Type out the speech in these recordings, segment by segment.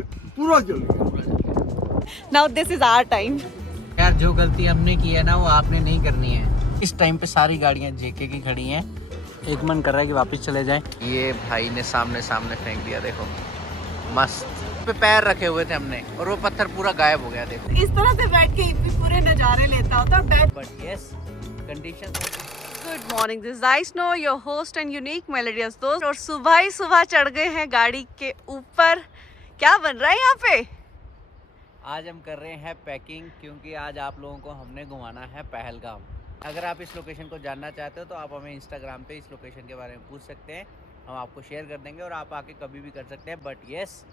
पूरा जल गया। Now this is our time. यार जो गलती हमने की है ना वो आपने नहीं करनी है। इस टाइम पे सारी गाड़ियां जेके की खड़ी हैं। एक मन कर रहा है कि वापस चले जाएं। ये भाई ने सामने फेंक दिया, देखो मस्त पे पैर रखे हुए थे हमने और वो पत्थर पूरा गायब हो गया। देखो इस तरह से बैठ के इतने पूरे नजारे लेता होता बैठ। But yes condition. Good morning, this is I snow, your host and unique melodious दोस्त। और सुबह ही सुबह चढ़ गए हैं गाड़ी के ऊपर। क्या बन रहा है यहाँ पे? आज हम कर रहे हैं पैकिंग, क्योंकि आज आप लोगों को हमने घुमाना है पहलगाम। अगर आप इस लोकेशन को जानना चाहते हो तो आप हमें इंस्टाग्राम पे इस लोकेशन के बारे में पूछ सकते हैं, हम आपको शेयर कर देंगे और आप आके कभी भी कर सकते हैं। बट यस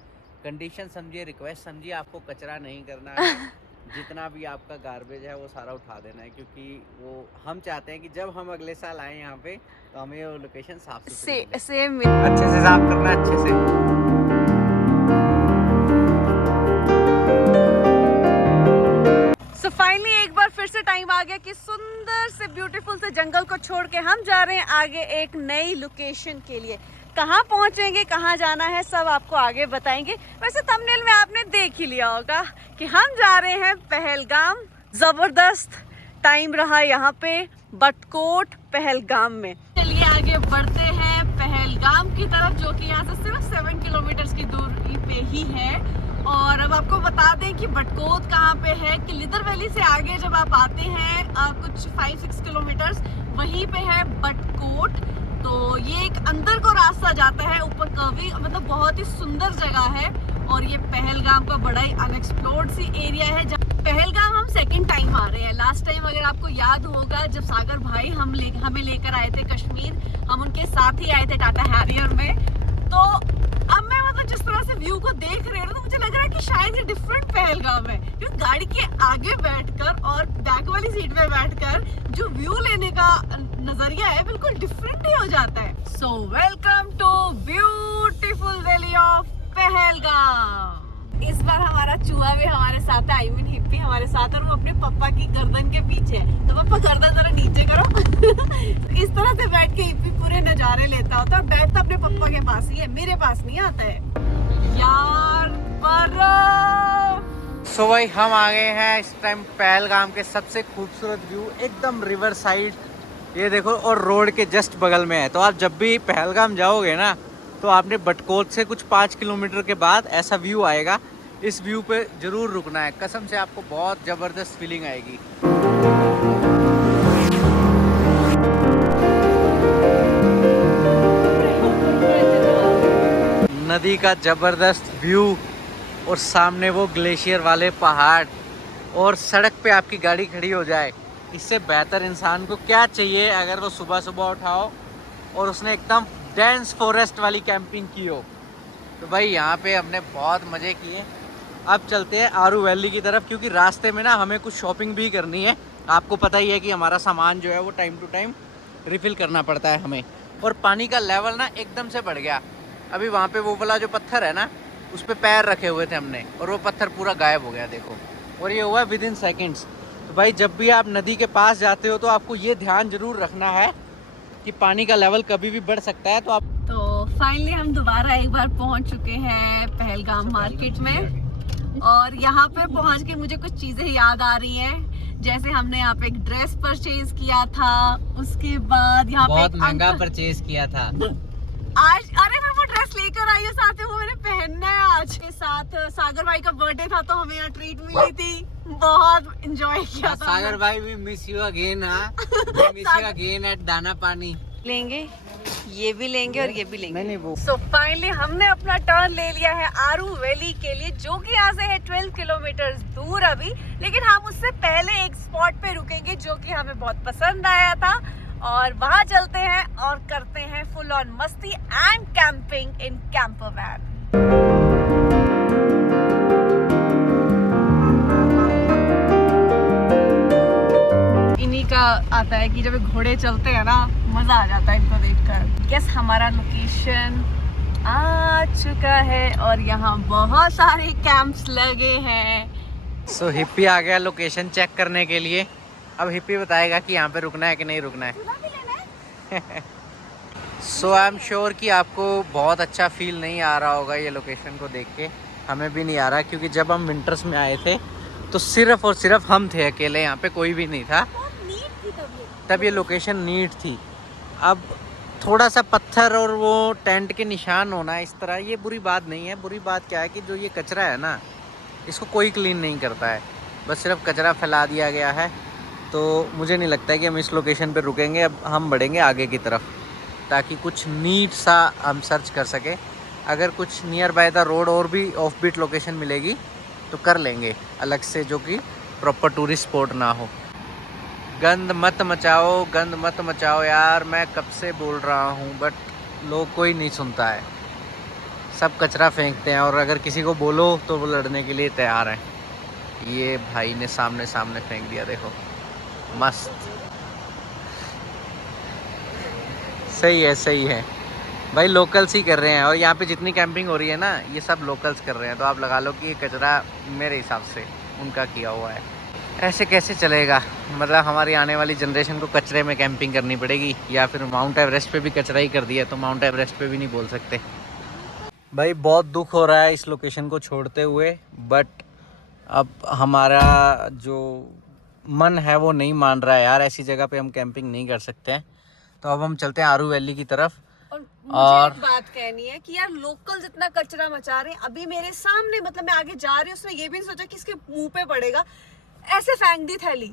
कंडीशन समझिए, रिक्वेस्ट समझिए, आपको कचरा नहीं करना है। जितना भी आपका गार्बेज है वो सारा उठा देना है, क्योंकि वो हम चाहते हैं कि जब हम अगले साल आए यहाँ पे तो हमें वो लोकेशन साफ सुथरी सेम अच्छे से साफ करना है, अच्छे से। सो फाइनली एक बार फिर से टाइम आ गया कि सुंदर से ब्यूटीफुल से जंगल को छोड़ के हम जा रहे हैं आगे एक नई लोकेशन के लिए। कहाँ पहुँचेंगे, कहाँ जाना है, सब आपको आगे बताएंगे। वैसे थंबनेल में आपने देख ही लिया होगा कि हम जा रहे हैं पहलगाम। जबरदस्त टाइम रहा यहाँ पे बटकोट पहलगाम में। चलिए आगे बढ़ते हैं पहलगाम की तरफ, जो कि यहाँ से सिर्फ 7 किलोमीटर की दूरी पे ही है। और अब आपको बता दें कि बटकोट कहाँ पे है। कि लिदर वैली से आगे जब आप आते हैं कुछ 5-6 किलोमीटर्स, वहीं पे है बटकोट। तो ये एक अंदर को रास्ता जाता है, ऊपर कर्वी, मतलब बहुत ही सुंदर जगह है। और ये पहलगाम का बड़ा ही अनएक्सप्लोर्ड सी एरिया है। पहलगाम हम सेकंड टाइम आ रहे हैं। लास्ट टाइम अगर आपको याद होगा जब सागर भाई हमें लेकर आए थे कश्मीर, हम उनके साथ ही आए थे टाटा हैरियर में। तो अब मैं मतलब जिस तरह से व्यू को देख रहे हो तो मुझे लग रहा है कि शायद ये डिफरेंट पहलगाम है, क्योंकि गाड़ी के आगे बैठकर और बैक वाली सीट में बैठकर जो व्यू लेने का नजरिया है बिल्कुल डिफरेंट ही हो जाता है। So welcome to beautiful valley of Pahalgam. इस बार हमारा चूहा भी हमारे साथ है, आई मीन हिप्पी हमारे साथ, और वो अपने पापा की गर्दन के पीछे है। तो पापा गर्दन जरा नीचे करो। इस तरह से बैठ के हिप्पी पूरे नजारे लेता होता है। बैठता अपने पापा के पास ही है, मेरे पास नहीं आता है यार। बर्फ। सो भाई हम आ गए हैं इस टाइम पहलगाम के सबसे खूबसूरत व्यू, एकदम रिवर साइड। ये देखो, और रोड के जस्ट बगल में है। तो आप जब भी पहलगाम जाओगे ना तो आपने बटकोट से कुछ 5 किलोमीटर के बाद ऐसा व्यू आएगा। इस व्यू पे जरूर रुकना है, कसम से आपको बहुत जबरदस्त फीलिंग आएगी। नदी का जबरदस्त व्यू और सामने वो ग्लेशियर वाले पहाड़, और सड़क पे आपकी गाड़ी खड़ी हो जाए। इससे बेहतर इंसान को क्या चाहिए अगर वो सुबह सुबह उठाओ और उसने एकदम डेंस फॉरेस्ट वाली कैंपिंग की हो। तो भाई यहाँ पे हमने बहुत मज़े किए। अब चलते हैं आरू वैली की तरफ, क्योंकि रास्ते में ना हमें कुछ शॉपिंग भी करनी है। आपको पता ही है कि हमारा सामान जो है वो टाइम टू टाइम रिफ़िल करना पड़ता है हमें। और पानी का लेवल ना एकदम से बढ़ गया। अभी वहाँ पे वो वाला जो पत्थर है ना, उस पर पैर रखे हुए थे हमने और वो पत्थर पूरा गायब हो गया, देखो। और ये हुआ विदिन सेकेंड्स। तो भाई जब भी आप नदी के पास जाते हो तो आपको ये ध्यान जरूर रखना है कि पानी का लेवल कभी भी बढ़ सकता है। तो फाइनली हम दोबारा एक बार पहुंच चुके हैं पहलगाम मार्केट में। और यहाँ पे पहुंच के मुझे कुछ चीजें याद आ रही हैं। जैसे हमने यहाँ पे एक ड्रेस परचेज किया था, उसके बाद यहाँ पे बहुत महंगा परचेज किया था। आज अरे मैं वो ड्रेस लेकर आई है साथ में, वो मैंने पहनना है आज। के साथ सागर भाई का बर्थडे था तो हमें यहाँ ट्रीट मिली थी, बहुत एंजॉय किया था। सागर भाई we miss you again. Miss you again at Dana Pani. लेंगे, ये भी लेंगे और ये भी लेंगे। नहीं वो। सो फाइनली हमने अपना टर्न ले लिया है आरू वैली के लिए, जो कि यहाँ से है 12 किलोमीटर दूर अभी। लेकिन हम उससे पहले एक स्पॉट पे रुकेंगे जो कि हमें बहुत पसंद आया था, और वहाँ चलते हैं और करते हैं फुल ऑन मस्ती and camping in camper van. इन्हीं का आता है कि जब घोड़े चलते हैं ना, मजा आ जाता है इनको देखकर। गेस हमारा लोकेशन आ चुका है और यहाँ बहुत सारे कैंप्स लगे हैं। सो हिप्पी आ गया लोकेशन चेक करने के लिए। अब हिप्पी बताएगा कि यहाँ पे रुकना है कि नहीं रुकना है। सो आई एम श्योर कि आपको बहुत अच्छा फील नहीं आ रहा होगा ये लोकेशन को देख के, हमें भी नहीं आ रहा, क्योंकि जब हम विंटर्स में आए थे तो सिर्फ और सिर्फ हम थे अकेले, यहाँ पे कोई भी नहीं था। तब ये लोकेशन नीट थी। अब थोड़ा सा पत्थर और वो टेंट के निशान होना इस तरह, ये बुरी बात नहीं है। बुरी बात क्या है कि जो ये कचरा है ना, इसको कोई क्लीन नहीं करता है, बस सिर्फ कचरा फैला दिया गया है। तो मुझे नहीं लगता है कि हम इस लोकेशन पे रुकेंगे। अब हम बढ़ेंगे आगे की तरफ, ताकि कुछ नीट सा हम सर्च कर सके। अगर कुछ नियर बाय द रोड और भी ऑफ बीट लोकेशन मिलेगी तो कर लेंगे अलग से, जो कि प्रॉपर टूरिस्ट स्पॉट ना हो। गंद मत मचाओ, गंद मत मचाओ यार, मैं कब से बोल रहा हूँ, बट लोग कोई नहीं सुनता है। सब कचरा फेंकते हैं, और अगर किसी को बोलो तो वो लड़ने के लिए तैयार हैं। ये भाई ने सामने सामने फेंक दिया, देखो, मस्त। सही है, सही है भाई, लोकल्स ही कर रहे हैं। और यहाँ पे जितनी कैंपिंग हो रही है ना, ये सब लोकल्स कर रहे हैं। तो आप लगा लो कि ये कचरा मेरे हिसाब से उनका किया हुआ है। ऐसे कैसे चलेगा? मतलब हमारी आने वाली जनरेशन को कचरे में कैंपिंग करनी पड़ेगी, या फिर माउंट एवरेस्ट पे भी कचरा ही कर दिया तो माउंट एवरेस्ट पे भी नहीं बोल सकते। भाई बहुत दुख हो रहा है इस लोकेशन को छोड़ते हुए, बट अब हमारा जो मन है वो नहीं मान रहा है यार। ऐसी जगह पे हम कैंपिंग नहीं कर सकते हैं। तो अब हम चलते हैं आरू वैली की तरफ। और मुझे एक बात कहनी है कि यार लोकल जितना कचरा मचा रहे हैं, अभी मेरे सामने, मतलब मैं आगे जा रही हूँ, उसने ये भी नहीं सोचा कि इसके मुंह पे पड़ेगा, ऐसे फेंक दी थैली।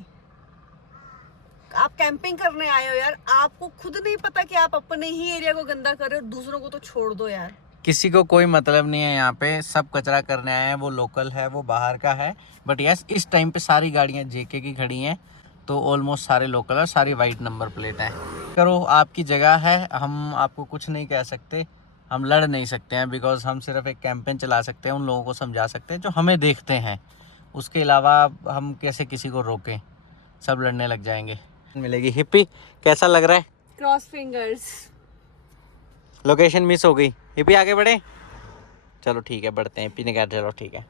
आप कैंपिंग करने आए हो यार, आपको खुद नहीं पता कि आप अपने ही एरिया को गंदा कर रहे हो, दूसरों को तो छोड़ दो यार। किसी को कोई मतलब नहीं है यहाँ पे, सब कचरा करने आए हैं। वो लोकल है, वो बाहर का है, बट यस इस टाइम पे सारी गाड़ियाँ जेके की खड़ी हैं, तो ऑलमोस्ट सारे लोकल है, सारी वाइट नंबर प्लेट है। करो, आपकी जगह है, हम आपको कुछ नहीं कह सकते, हम लड़ नहीं सकते हैं, बिकॉज हम सिर्फ एक कैंपेन चला सकते हैं, उन लोगों को समझा सकते हैं जो हमें देखते हैं। उसके अलावा हम कैसे किसी को रोकें, सब लड़ने लग जाएंगे। मिलेगी हिप्पी, कैसा लग रहा है? Cross fingers. लोकेशन मिस हो गई। हिप्पी आगे बढ़े, चलो ठीक है, बढ़ते हैं। हिप्पी ने कहा चलो ठीक है।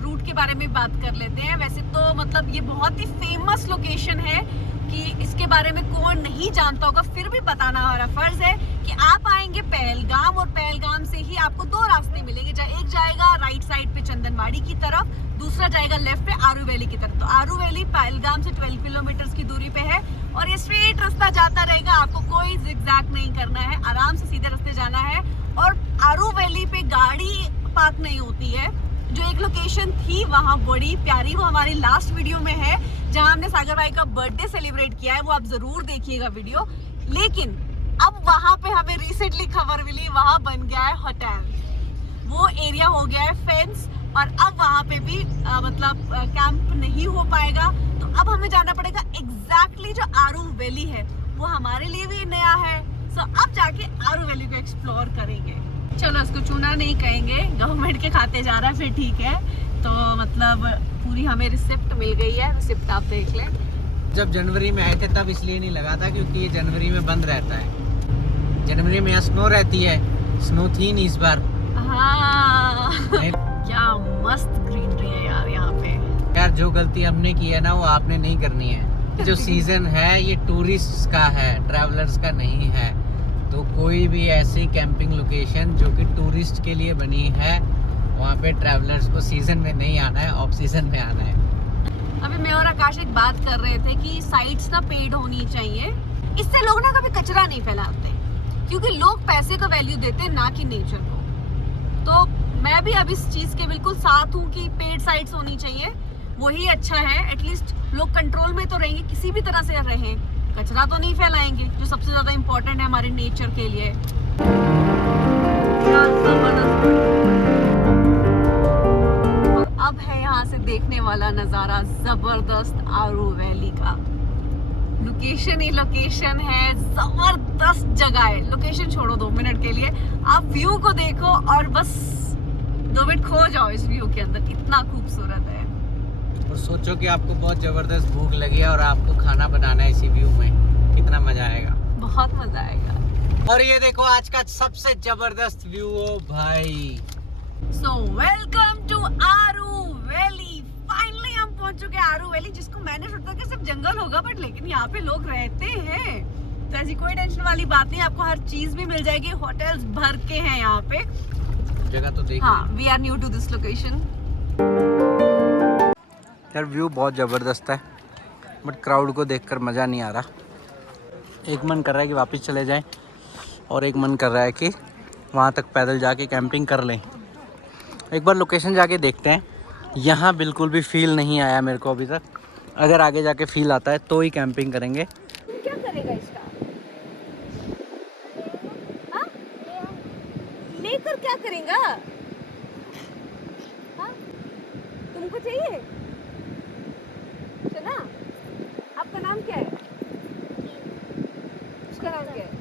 रूट के बारे में बात कर लेते हैं। वैसे तो मतलब ये बहुत ही फेमस लोकेशन है कि इसके बारे में कौन नहीं जानता होगा, फिर भी बताना हमारा फर्ज है कि आप आएंगे पहलगाम, और पहलगाम से ही आपको दो रास्ते मिलेंगे। एक जाएगा राइट साइड पे चंदनवाड़ी की तरफ, दूसरा जाएगा लेफ्ट पे आरू वैली की तरफ। तो आरू वैली पहलगाम से 12 किलोमीटर की दूरी पे है, और ये स्ट्रेट रास्ता जाता रहेगा, आपको कोई जिगजैग नहीं करना है, आराम से सीधे रास्ते जाना है। और आरू वैली पे गाड़ी पार्क नहीं होती है। जो एक लोकेशन थी वहाँ बड़ी प्यारी, वो हमारी लास्ट वीडियो में है, जहाँ हमने सागर भाई का बर्थडे सेलिब्रेट किया है, वो आप जरूर देखिएगा वीडियो। लेकिन अब वहाँ पे हमें रिसेंटली खबर मिली, वहाँ बन गया है होटल, वो एरिया हो गया है फेंस, और अब वहाँ पे भी मतलब कैंप नहीं हो पाएगा। तो अब हमें जाना पड़ेगा एग्जैक्टली जो आरू वैली है, वो हमारे लिए भी नया है। सो अब जाके आरू वैली को एक्सप्लोर करेंगे। चलो, इसको चूना नहीं कहेंगे, गवर्नमेंट के खाते जा रहा है, फिर ठीक है। तो मतलब पूरी हमें रिसिप्ट मिल गई है, रिसिप्ट आप देख लें। जब जनवरी में आए थे तब इसलिए नहीं लगा था क्योंकि ये जनवरी में बंद रहता है। जनवरी में यहाँ स्नो रहती है, स्नो थी नहीं इस बार। हाँ क्या मस्त ग्रीनरी है यार यहाँ पे। यार जो गलती हमने की है ना, वो आपने नहीं करनी है। जो सीजन है ये टूरिस्ट का है, ट्रैवलर्स का नहीं है। तो कोई भी ऐसी कैंपिंग लोकेशन जो कि टूरिस्ट के लिए बनी है, वहाँ पे ट्रैवलर्स को सीजन में नहीं आना है, ऑफ सीजन में आना है। अभी मैं और आकाश एक बात कर रहे थे कि साइट्स ना पेड होनी चाहिए, इससे लोग ना कभी कचरा नहीं फैलाते, क्योंकि लोग पैसे का वैल्यू देते हैं, ना कि नेचर को। तो मैं भी अब इस चीज के बिल्कुल साथ हूँ कि पेड साइट्स होनी चाहिए, वही अच्छा है। एटलीस्ट लोग कंट्रोल में तो रहेंगे, किसी भी तरह से रहें, कचरा तो नहीं फैलाएंगे, जो सबसे ज्यादा इम्पोर्टेंट है हमारे नेचर के लिए। और अब है यहाँ से देखने वाला नजारा जबरदस्त आरू वैली का। लोकेशन ही लोकेशन है, जबरदस्त जगह है। लोकेशन छोड़ो 2 मिनट के लिए, आप व्यू को देखो और बस 2 मिनट खो जाओ इस व्यू के अंदर, इतना खूबसूरत है। और सोचो कि आपको बहुत जबरदस्त भूख लगी है और आपको खाना बनाना है इसी व्यू में, कितना मजा आएगा। बहुत मजा आएगा। और ये देखो आज का सबसे जबरदस्त व्यू हो भाई। So welcome to Aru valley. Finally हम पहुंच चुके हैं आरू वैली, जिसको मैंने सोचा कि सिर्फ जंगल होगा, बट लेकिन यहाँ पे लोग रहते हैं। तो ऐसी कोई टेंशन वाली बात नहीं, आपको हर चीज भी मिल जाएगी। होटल्स भर के हैं यहाँ पे, जगह तो देखिए। हाँ, we are new to this location. यार व्यू बहुत ज़बरदस्त है, बट क्राउड को देखकर मज़ा नहीं आ रहा। एक मन कर रहा है कि वापस चले जाएं, और एक मन कर रहा है कि वहाँ तक पैदल जाके कैंपिंग कर लें। एक बार लोकेशन जाके देखते हैं। यहाँ बिल्कुल भी फील नहीं आया मेरे को अभी तक। अगर आगे जाके फील आता है तो ही कैंपिंग करेंगे। क्या करेगा इसका? हाँ? लेकर क्या करेगा? हाँ? तुमको चाहिए? सुना? आपका नाम क्या है? उसका नाम क्या है?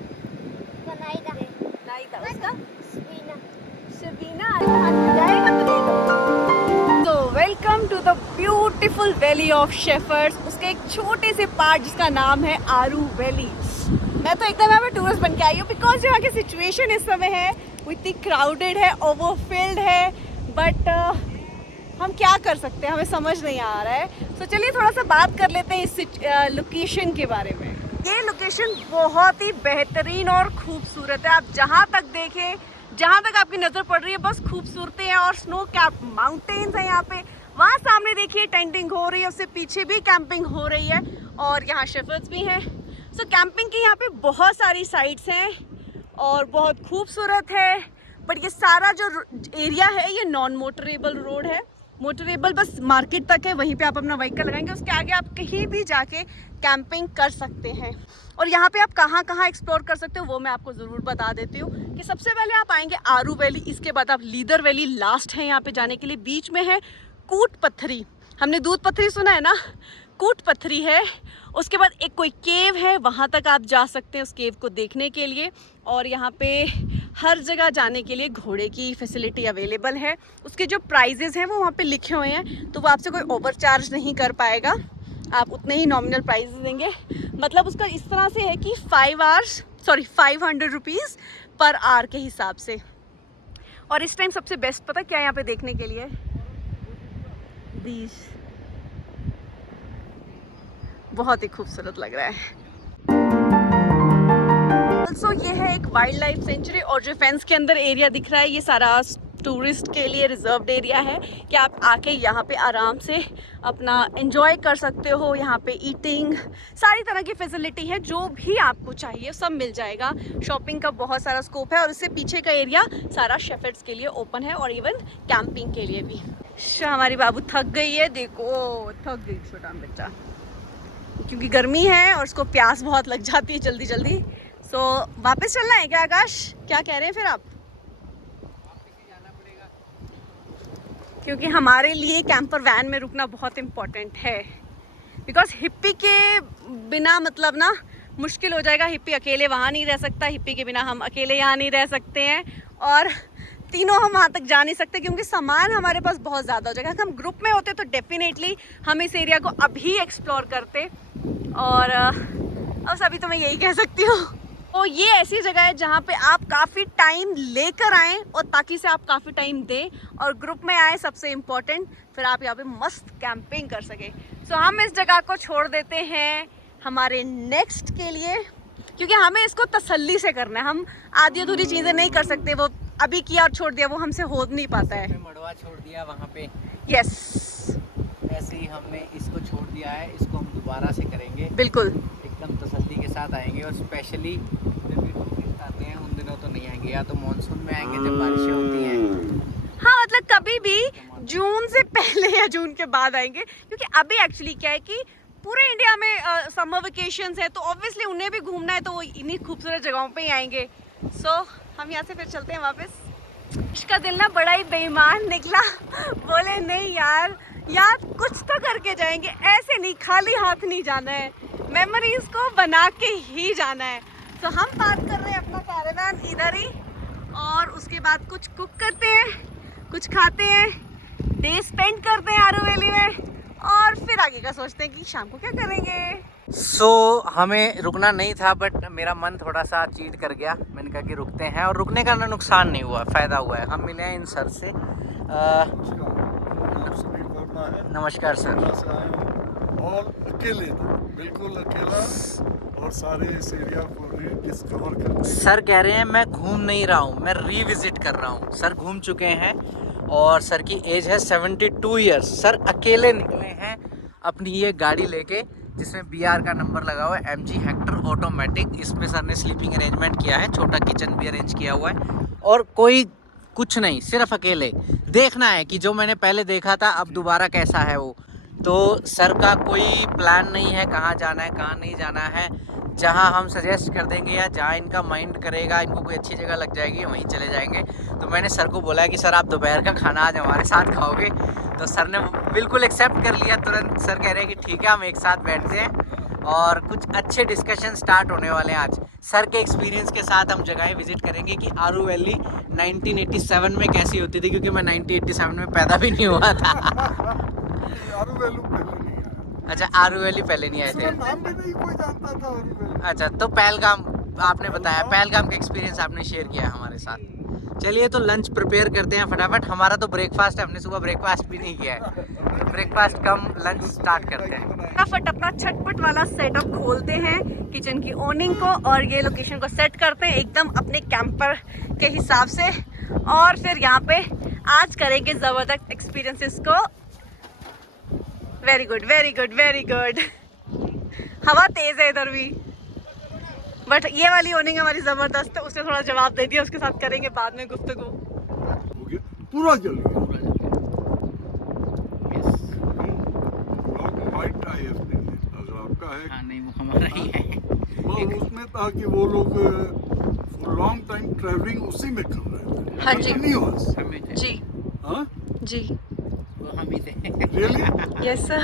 नायिका। उसका? शबीना। जाएगा तो ले लो। तो welcome to the beautiful valley of shepherds. उसके एक छोटे से पार्ट जिसका नाम है आरू वैली। मैं तो एकदम यहाँ पे टूरिस्ट बन के आई हूँ, बिकॉज यहाँ की सिचुएशन इस समय है वो इतनी क्राउडेड है, ओवरफिल्ड है, बट हम क्या कर सकते हैं, हमें समझ नहीं आ रहा है। तो चलिए थोड़ा सा बात कर लेते हैं इस लोकेशन के बारे में। ये लोकेशन बहुत ही बेहतरीन और खूबसूरत है। आप जहाँ तक देखें, जहाँ तक आपकी नज़र पड़ रही है, बस खूबसूरती है और स्नो कैप माउंटेन्स हैं यहाँ पे। वहाँ सामने देखिए टेंटिंग हो रही है, उससे पीछे भी कैंपिंग हो रही है, और यहाँ शेफर्ड्स भी हैं। सो कैंपिंग की यहाँ पे बहुत सारी साइट्स हैं और बहुत खूबसूरत है। बट ये सारा जो एरिया है ये नॉन मोटरेबल रोड है। मोटरेबल बस मार्केट तक है, वहीं पे आप अपना व्हीकल लगाएंगे, उसके आगे आप कहीं भी जाके कैंपिंग कर सकते हैं। और यहाँ पे आप कहाँ कहाँ एक्सप्लोर कर सकते हो वो मैं आपको ज़रूर बता देती हूँ। कि सबसे पहले आप आएंगे आरू वैली, इसके बाद आप लीदर वैली लास्ट है यहाँ पे जाने के लिए। बीच में है कूट पत्थरी, हमने दूध पत्थरी सुना है ना, कूट पत्थरी है। उसके बाद एक कोई केव है, वहाँ तक आप जा सकते हैं उस केव को देखने के लिए। और यहाँ पे हर जगह जाने के लिए घोड़े की फैसिलिटी अवेलेबल है। उसके जो प्राइजेज़ हैं वो वहाँ पे लिखे हुए हैं, तो वो आपसे कोई ओवर चार्ज नहीं कर पाएगा, आप उतने ही नॉमिनल प्राइजेस देंगे। मतलब उसका इस तरह से है कि 500 रुपीज़ पर आवर के हिसाब से। और इस टाइम सबसे बेस्ट पता क्या है यहाँ पे देखने के लिए? बीच बहुत ही खूबसूरत लग रहा है। ऑल्सो ये है एक वाइल्ड लाइफ सेंचुरी, और जो फेंस के अंदर एरिया दिख रहा है ये सारा टूरिस्ट के लिए रिजर्व्ड एरिया है कि आप आके यहाँ पे आराम से अपना एंजॉय कर सकते हो। यहाँ पे ईटिंग, सारी तरह की फैसिलिटी है, जो भी आपको चाहिए सब मिल जाएगा। शॉपिंग का बहुत सारा स्कोप है, और इससे पीछे का एरिया सारा शेफर्ड्स के लिए ओपन है, और इवन कैंपिंग के लिए भी। हमारी बाबू थक गई है, देखो थक गई छोटा बच्चा, क्योंकि गर्मी है और उसको प्यास बहुत लग जाती है जल्दी जल्दी। सो वापस चलना है क्या आकाश? क्या कह रहे हैं फिर आप? क्योंकि हमारे लिए कैंपर वैन में रुकना बहुत इम्पोर्टेंट है, बिकॉज हिप्पी के बिना मतलब ना मुश्किल हो जाएगा। हिप्पी अकेले वहाँ नहीं रह सकता, हिप्पी के बिना हम अकेले यहाँ नहीं रह सकते हैं, और तीनों हम वहाँ तक जा नहीं सकते क्योंकि सामान हमारे पास बहुत ज़्यादा हो जाएगा। अगर हम ग्रुप में होते तो डेफिनेटली हम इस एरिया को अभी एक्सप्लोर करते, और अब अभी तो मैं यही कह सकती हूँ। तो ये ऐसी जगह है जहाँ पे आप काफ़ी टाइम लेकर आएँ, और ताकि से आप काफ़ी टाइम दें और ग्रुप में आए, सबसे इम्पोर्टेंट, फिर आप यहाँ पे मस्त कैंपिंग कर सकें। सो हम इस जगह को छोड़ देते हैं हमारे नेक्स्ट के लिए, क्योंकि हमें इसको तसल्ली से करना है। हम आधी अधूरी चीज़ें नहीं कर सकते, वो अभी किया और छोड़ दिया वो हमसे हो नहीं पाता है। मड़वा छोड़ दिया वहाँ पे, यस, ऐसे ही हमने इसको छोड़ दिया है, इसको हम दोबारा से करेंगे बिल्कुल एकदम तसल्ली के साथ आएंगे। और स्पेशली जब भी टूरिस्ट आते हैं उन दिनों तो नहीं आएंगे, या तो मानसून में आएंगे जब बारिशें होती हैं। हाँ, मतलब कभी भी जून से पहले या जून के बाद आएंगे, क्योंकि अभी एक्चुअली क्या है कि पूरे इंडिया में समर वेकेशंस है, तो ऑब्वियसली उन्हें भी घूमना है, तो वो इन्हीं खूबसूरत जगहों पे ही आएंगे। सो हम यहाँ से फिर चलते हैं वापस। इसका दिल ना बड़ा ही बेईमान निकला, बोले नहीं यार कुछ तो करके जाएंगे, ऐसे नहीं खाली हाथ नहीं जाना है, मेमोरीज को बना के ही जाना है। तो हम बात कर रहे हैं अपना कैरावान इधर ही, और उसके बाद कुछ कुक करते हैं, कुछ खाते हैं, डे स्पेंड करते हैं आरू वैली में, और फिर आगे का सोचते हैं कि शाम को क्या करेंगे। सो हमें रुकना नहीं था, बट मेरा मन थोड़ा सा चीट कर गया। मैंने कहा कि रुकते हैं, और रुकने का नुकसान नहीं हुआ, फ़ायदा हुआ है। हम मिले हैं इन सर से। नमस्कार सर। और अकेले था, बिल्कुल अकेला, और सारे इस एरिया को डिस्कवर कर। सर कह रहे हैं मैं घूम नहीं रहा हूँ, मैं रिविजिट कर रहा हूँ। सर घूम चुके हैं और सर की एज है 72 ईयर्स। सर अकेले निकले हैं अपनी ये गाड़ी लेके, जिसमें BR का नंबर लगा हुआ है, MG हेक्टर ऑटोमेटिक। इसमें सर ने स्लीपिंग अरेंजमेंट किया है, छोटा किचन भी अरेंज किया हुआ है, और कोई कुछ नहीं, सिर्फ अकेले देखना है कि जो मैंने पहले देखा था अब दोबारा कैसा है वो। तो सर का कोई प्लान नहीं है कहाँ जाना है कहाँ नहीं जाना है। जहाँ हम सजेस्ट कर देंगे या जहाँ इनका माइंड करेगा, इनको कोई अच्छी जगह लग जाएगी, वहीं चले जाएंगे। तो मैंने सर को बोला है कि सर आप दोपहर का खाना आज हमारे साथ खाओगे, तो सर ने बिल्कुल एक्सेप्ट कर लिया तुरंत। सर कह रहे हैं कि ठीक है हम एक साथ बैठते हैं और कुछ अच्छे डिस्कशन स्टार्ट होने वाले हैं आज। सर के एक्सपीरियंस के साथ हम जगहें विजिट करेंगे कि आरू वैली 1987 में कैसी होती थी, क्योंकि मैं 1987 में पैदा भी नहीं हुआ था। आरू वैली पहले नहीं आया। अच्छा, आरू वैली पहले नहीं आए थे। नाम भी नहीं कोई जानता था आरू वैली। अच्छा, तो पहलगाम आपने बताया, पहलगाम का एक्सपीरियंस आपने शेयर किया हमारे साथ। चलिए तो लंच प्रिपेयर करते हैं फटाफट। हमारा तो ब्रेकफास्ट है, हमने सुबह ब्रेकफास्ट भी नहीं किया है। ब्रेकफास्ट कम लंच स्टार्ट करते हैं। फटाफट अपना छटपट वाला सेटअप खोलते हैं किचन की ओनिंग को, और ये लोकेशन को सेट करते हैं एकदम अपने कैंपर के हिसाब से, और फिर यहाँ पे आज करेंगे ज़बरदस्त एक्सपीरियंसेस को। Very good very good very good. हवा तेज़ है इधर भी, बट ये वाली ओनिंग हमारी ज़बरदस्त है। उसने थोड़ा जवाब दे दिया, उसके साथ करेंगे बाद में गुफ्तगू। हो गया पूरा जल गया। वाइट आई अगर आपका है। हाँ नहीं, वो हमारा ही है। वो उसमें था कि वो लोग लॉन्ग टाइम ट्रैवलिंग उसी में कर रहे थे। हाँ जी। हमें थे। जी हाँ जी, वो हम ही थे। Really yes sir.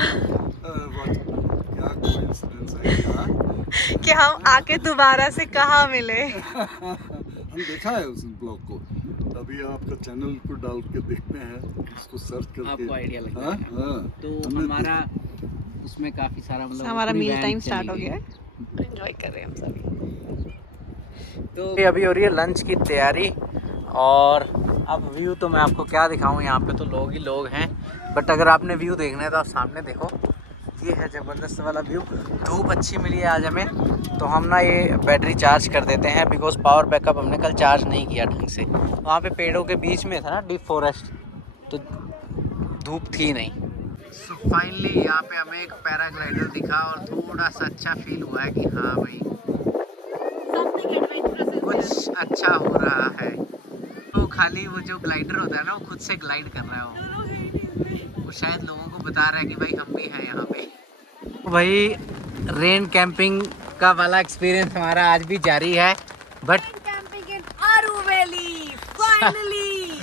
क्या कोइंसिडेंस है क्या? कि हम आके दोबारा से कहाँ मिले। हम देखा है उस ब्लॉग को, अभी आपका चैनल को डाल के देखते हैं, इसको सर्च करके आपको आइडिया लग हाँ, जाएगा। हाँ। तो हमने हमारा उसमें काफी सारा मतलब हमारा पूरी मील वैन टाइम चली स्टार्ट हो गई। गया है, एंजॉय कर रहे हैं हम सभी। तो अभी हो रही है लंच की तैयारी, और अब व्यू तो मैं आपको क्या दिखाऊं, यहाँ पे तो लोग ही लोग हैं, बट अगर आपने व्यू देखना है तो आप सामने देखो, ये है ज़बरदस्त वाला व्यू। धूप अच्छी मिली है आज हमें, तो हम ना ये बैटरी चार्ज कर देते हैं, बिकॉज पावर बैकअप हमने कल चार्ज नहीं किया ढंग से। वहाँ पे पेड़ों के बीच में था ना डीप फॉरेस्ट, तो धूप थी नहीं। सो फाइनली यहाँ पे हमें एक पैराग्लाइडर दिखा और थोड़ा सा अच्छा फील हुआ है कि हाँ भाई कुछ अच्छा हो रहा है। तो खाली वो जो ग्लाइडर होता है ना, वो खुद से ग्लाइड कर रहा है, वो शायद लोगों को बता रहा है कि भाई हम भी हैं यहाँ पे। तो भाई रेन कैंपिंग का वाला एक्सपीरियंस हमारा आज भी जारी है, but camping in Aru valley finally.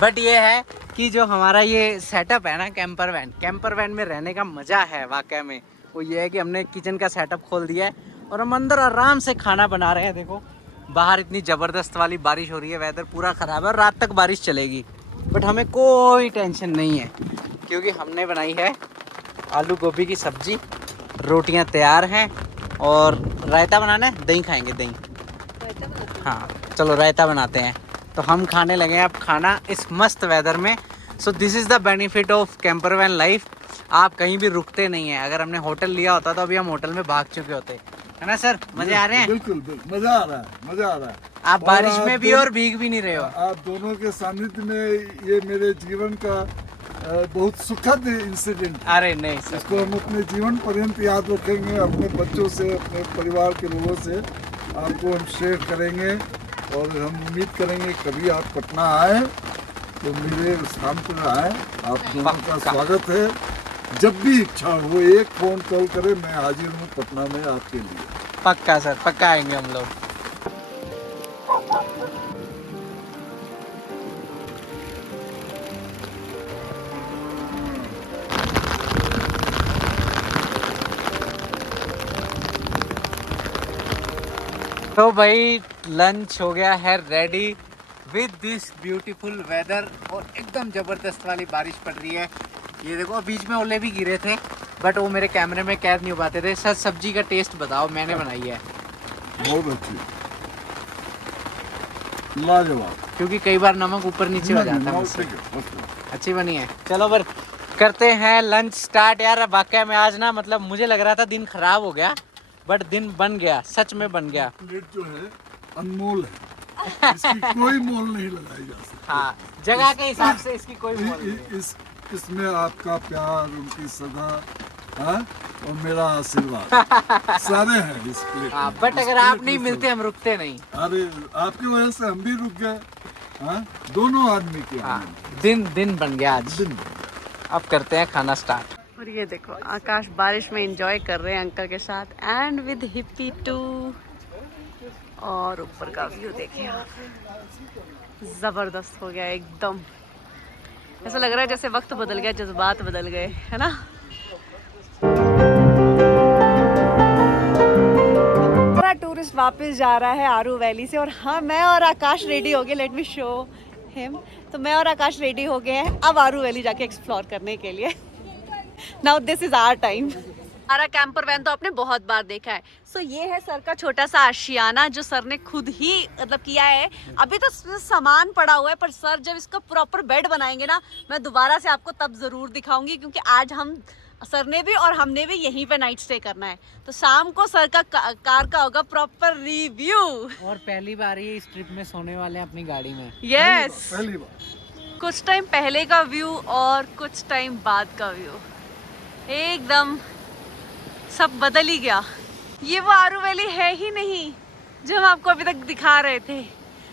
But ये है कि जो हमारा ये सेटअप है ना कैंपर वैन में रहने का मज़ा है वाकई में, वो ये है कि हमने किचन का सेटअप खोल दिया है और हम अंदर आराम से खाना बना रहे हैं। देखो बाहर इतनी ज़बरदस्त वाली बारिश हो रही है, वेदर पूरा ख़राब है और रात तक बारिश चलेगी, बट हमें कोई टेंशन नहीं है क्योंकि हमने बनाई है आलू गोभी की सब्ज़ी, रोटियां तैयार हैं और रायता बनाना है, दही खाएंगे दही। हाँ चलो रायता बनाते हैं। तो हम खाने लगे हैं अब खाना इस मस्त वेदर में। So this is the benefit of camper van life, आप कहीं भी रुकते नहीं हैं। अगर हमने होटल लिया होता तो अभी हम होटल में भाग चुके होते, है ना सर? मज़े आ रहे हैं? बिल्कुल बिल्कुल, मजा आ रहा है, मजा आ रहा है। आप बारिश में भी और भीग भी नहीं रहे हो। आप दोनों के सानिध्य में ये मेरे जीवन का बहुत सुखद इंसिडेंट है। अरे नहीं सर, इसको हम अपने जीवन पर्यंत याद रखेंगे, अपने बच्चों से, अपने परिवार के लोगों से आपको हम शेयर करेंगे, और हम उम्मीद करेंगे कभी आप पटना आए तो मेरे स्थान पर आए। आप दोनों का स्वागत है, जब भी इच्छा हो एक फ़ोन कॉल करें, मैं हाजिर हूँ पटना में आपके लिए। पक्का सर, पक्का आएंगे हम लोग। तो भाई लंच हो गया है ready with this beautiful weather, और एकदम ज़बरदस्त वाली बारिश पड़ रही है। ये देखो बीच में ओले भी गिरे थे, बट वो मेरे कैमरे में कैद नहीं हो पाते थे। सर सब्जी का टेस्ट बताओ, मैंने बनाई है। बहुत अच्छी, लाजवाब। क्योंकि कई बार नमक ऊपर नीचे हो जाता है मुझसे। अच्छी बनी है। चलो फिर करते हैं लंच स्टार्ट। यार वाकई में आज ना मतलब मुझे लग रहा था दिन खराब हो गया, बट दिन बन गया, सच में बन गया। प्लेट जो है अनमोल है, इसकी कोई मोल नहीं लगाई जा सकती। हाँ, जगह के हिसाब से इसकी कोई मोल नहीं है। इसमें आपका प्यार, उनकी सदा, हाँ, और मेरा आशीर्वाद सारे हैं इस प्लेट में। बट अगर आप नहीं मिलते हम रुकते नहीं। अरे आपकी वजह से हम भी रुक गए, हाँ, दोनों आदमी के। हाँ, दिन बन गया आज। दिन अब करते हैं खाना स्टार्ट। और ये देखो आकाश बारिश में एंजॉय कर रहे हैं अंकल के साथ एंड विद हिप्पी टू। और ऊपर का व्यू देखें आप, जबरदस्त हो गया एकदम। ऐसा लग रहा है जैसे वक्त बदल गया, जज्बात बदल गए, है ना। पूरा टूरिस्ट वापस जा रहा है आरू वैली से और हाँ मैं और आकाश रेडी हो गए। Let me show him. तो मैं और आकाश रेडी हो गए हैं अब आरू वैली जाके एक्सप्लोर करने के लिए। Now this is our time. हमारा कैंपर वैन तो आपने बहुत बार देखा है। सो ये है सर का छोटा सा आशियाना जो सर ने खुद ही मतलब किया है। अभी तो सामान पड़ा हुआ है, पर सर जब इसका प्रॉपर बेड बनाएंगे ना, मैं दोबारा से आपको तब जरूर दिखाऊंगी, क्योंकि आज हम सर ने भी और हमने भी यहीं पे नाइट स्टे करना है। तो शाम को सर का कार का होगा प्रॉपर रिव्यू। और पहली बार ये इस ट्रिप में सोने वाले हैं अपनी गाड़ी में। यस, पहली बार। कुछ टाइम पहले का व्यू और कुछ टाइम बाद का व्यू, एकदम सब बदल ही गया। ये वो आरू वैली है ही नहीं जो हम आपको अभी तक दिखा रहे थे,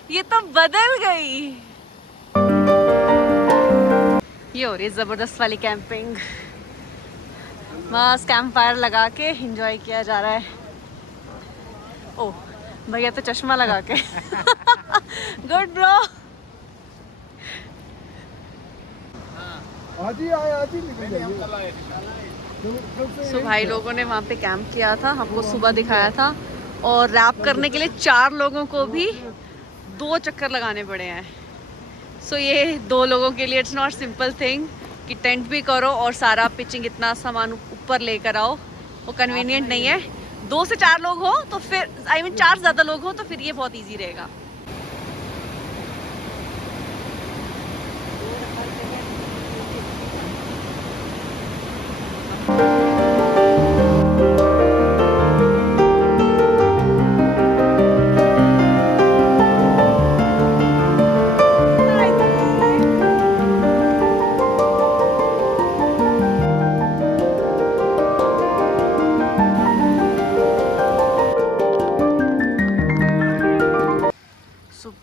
ये तो बदल गई। ये हो रही है जबरदस्त वाली कैंपिंग। बस कैंप फायर लगा के एंजॉय किया जा रहा है। ओह भैया तो चश्मा लगा के गुड ब्रो। आज ही निकल जाइए। सो भाई लोगों ने वहाँ पे कैंप किया था, हमको सुबह दिखाया था, और रैप करने के लिए 4 लोगों को भी 2 चक्कर लगाने पड़े हैं। सो ये 2 लोगों के लिए इट्स नॉट सिंपल थिंग कि टेंट भी करो और सारा पिचिंग इतना सामान ऊपर लेकर आओ, वो कन्वीनियंट नहीं है। 2 से 4 लोग हो तो फिर I mean 4 ज़्यादा लोग हो तो फिर ये बहुत ईजी रहेगा।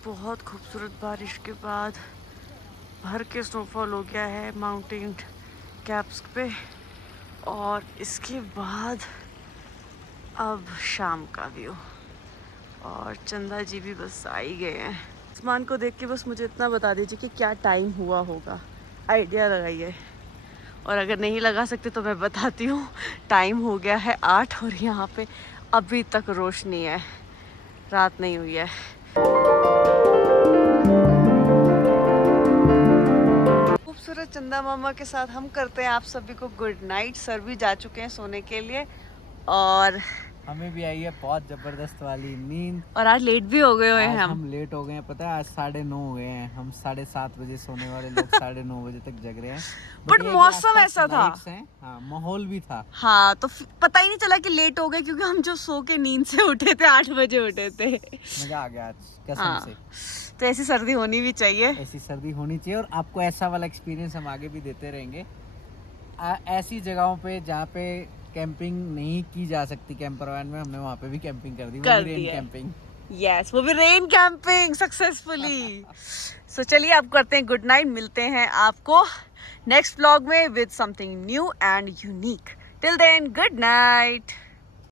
बहुत खूबसूरत बारिश के बाद भर के स्नोफॉल हो गया है माउंटेन कैप्स पे, और इसके बाद अब शाम का व्यू। और चंदा जी भी बस आ ही गए हैं। आसमान को देख के बस मुझे इतना बता दीजिए कि क्या टाइम हुआ होगा, आइडिया लगाइए। और अगर नहीं लगा सकते तो मैं बताती हूँ, टाइम हो गया है 8 और यहाँ पे अभी तक रोशनी है, रात नहीं हुई है। खूबसूरत चंदा मामा के साथ हम करते हैं आप सभी को गुड नाइट। सर भी जा चुके हैं सोने के लिए और हमें भी आई है बहुत जबरदस्त वाली नींद। और आज लेट भी हो गए हुए हैं हम लेट हो गए हैं, पता है आज 9:30 हो गए हैं। हम 7:30 बजे सोने वाले लोग 9:30 बजे तक जग रहे हैं। बट मौसम ऐसा था, हाँ माहौल भी था, हाँ, तो पता ही नहीं चला कि लेट हो गए, क्योंकि हम जो सो के नींद से उठे थे 8 बजे उठे थे। मजा आ गया आज कसम हाँ, से। तो ऐसी सर्दी होनी भी चाहिए, ऐसी सर्दी होनी चाहिए, और आपको ऐसा वाला एक्सपीरियंस हम आगे भी देते रहेंगे। ऐसी जगहों पे जहाँ पे कैंपिंग नहीं की जा सकती कैंपर वैन में, हमने वहाँ पे भी कैंपिंग कर दी, वो भी रेन कैंपिंग। यस, वो भी रेन कैंपिंग सक्सेसफुली। सो चलिए अब करते हैं गुड नाइट, मिलते हैं आपको नेक्स्ट व्लॉग में with something new and unique. Till then good night.